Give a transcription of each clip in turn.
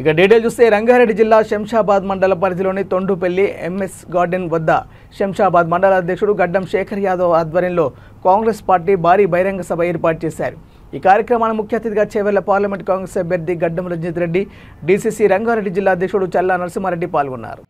ఇక డీటెయిల్ చూస్తే రంగారెడ్డి జిల్లా శంషాబాద్ మండల పరిధిలోని తొండుపల్లి ఎంఎస్ గార్డెన్ వద్ద శంషాబాద్ మండల అధ్యక్షుడు గడ్డం శేఖర్ యాదవ్ ఆధ్వర్యంలో కాంగ్రెస్ పార్టీ భారీ బహిరంగ సభ ఏర్పాటు చేశారు। ఈ కార్యక్రమానికి ముఖ్య అతిథిగా చేవెళ్ల పార్లమెంట్ కాంగ్రెస్ అభ్యర్థి గడ్డం రంజిత్ రెడ్డి, డీసీసీ రంగారెడ్డి జిల్లా అధ్యక్షుడు చల్లా నరసింహారెడ్డి పాల్గొన్నారు।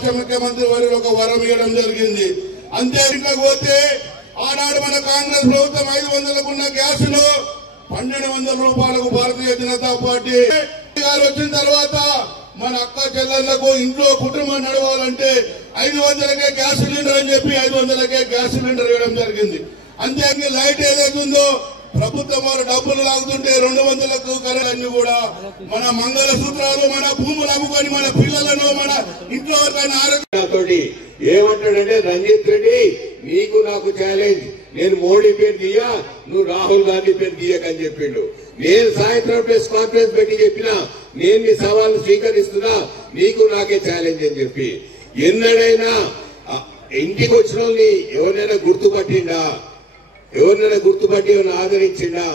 ముఖ్యమంత్రి వారికి ఒక వరం ఇవ్వడం జరిగింది। అంతే పోతే ఆనాడు మన కాంగ్రెస్ ప్రభుత్వం 500కు ఉన్న గ్యాస్ ను 1200 రూపాయలకు భారతీయ జనతా పార్టీ గారు వచ్చిన తర్వాత మన అక్క చెల్లెళ్లకు ఇంట్లో కుటుంబం నడవాలంటే 500కే గ్యాస్ సిలిండర్ అని చెప్పి 500కే గ్యాస్ సిలిండర్ ఇవ్వడం జరిగింది। అంతే లైట్ ఏదైతే ఉందో ప్రభుత్వం వారు డబ్బులు లాగుతుంటే 200లకు కరెంట్ కూడా మన మంగళసూత్రాలు మన భూములు అమ్ముకొని మన పిల్లలను మన ఇంట్లో ఆరోగ్యంతో ఏమంటాడంటే రంజిత్ రెడ్డి నీకు నాకు ఛాలెంజ్, నేను మోడీ పేరు తీయా, నువ్వు రాహుల్ గాంధీ పేరు తీయకని చెప్పిండు। నేను సాయంత్రం ప్రెస్ కాన్ఫరెన్స్ పెట్టి చెప్పినా నేను నీ సవాల్ స్వీకరిస్తున్నా, నీకు నాకే ఛాలెంజ్ అని చెప్పి ఎన్నడైనా ఇంటికి వచ్చిన వాళ్ళని ఎవరినైనా గుర్తుపట్టిండా, ఎవరినైనా గుర్తుపట్టి ఆదరించిండా?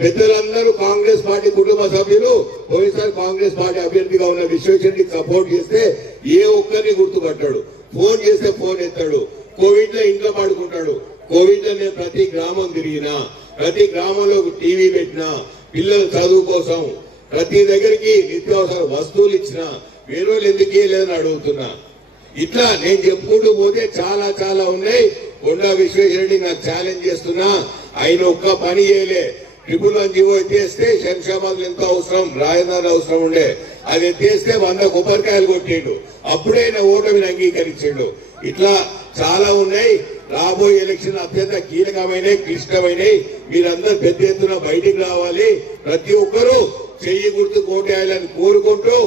పెద్దలందరూ కాంగ్రెస్ పార్టీ కుటుంబ సభ్యులు పోయినసారి కాంగ్రెస్ పార్టీ అభ్యర్థిగా ఉన్న విశ్వేశ్వరుడికి సపోర్ట్ చేస్తే ఏ ఒక్కరిని గుర్తుపట్టాడు, ఫోన్ చేస్తే ఫోన్ ఎత్తాడు, కోవిడ్ లో ఇంట్లో పడుకుంటాడు। కోవిడ్ లో నేను ప్రతి గ్రామం తిరిగినా, ప్రతి గ్రామంలో టీవీ పెట్టినా, పిల్లల చదువు కోసం ప్రతి దగ్గరికి నిత్యావసర వస్తువులు ఇచ్చినా, వేరే వాళ్ళు ఎందుకు లేదని అడుగుతున్నా। ఇట్లా నేను చెప్పుకుంటూ పోతే చాలా చాలా ఉన్నాయి। కొండా విశ్వేశ్వరరెడ్డి నాకు ఛాలెంజ్ చేస్తున్నా, ఆయన ఒక్క పని చేయలే। 111 జీవో ఎత్తేస్తే శంషాబాద్ ఎంత అవసరం, రాజధాని అవసరం ఉండే, అది ఎత్తేస్తే 100 కొబ్బరికాయలు కొట్టిండు, అప్పుడే ఆయన ఓటమిని అంగీకరించిండు। ఇట్లా చాలా ఉన్నాయి। రాబోయే ఎలక్షన్ అత్యంత కీలకమైన క్లిష్టమైనవి, మీరందరూ పెద్ద ఎత్తున బయటికి రావాలి, ప్రతి ఒక్కరూ చెయ్యి గుర్తు కోటేయాలని కోరుకుంటూ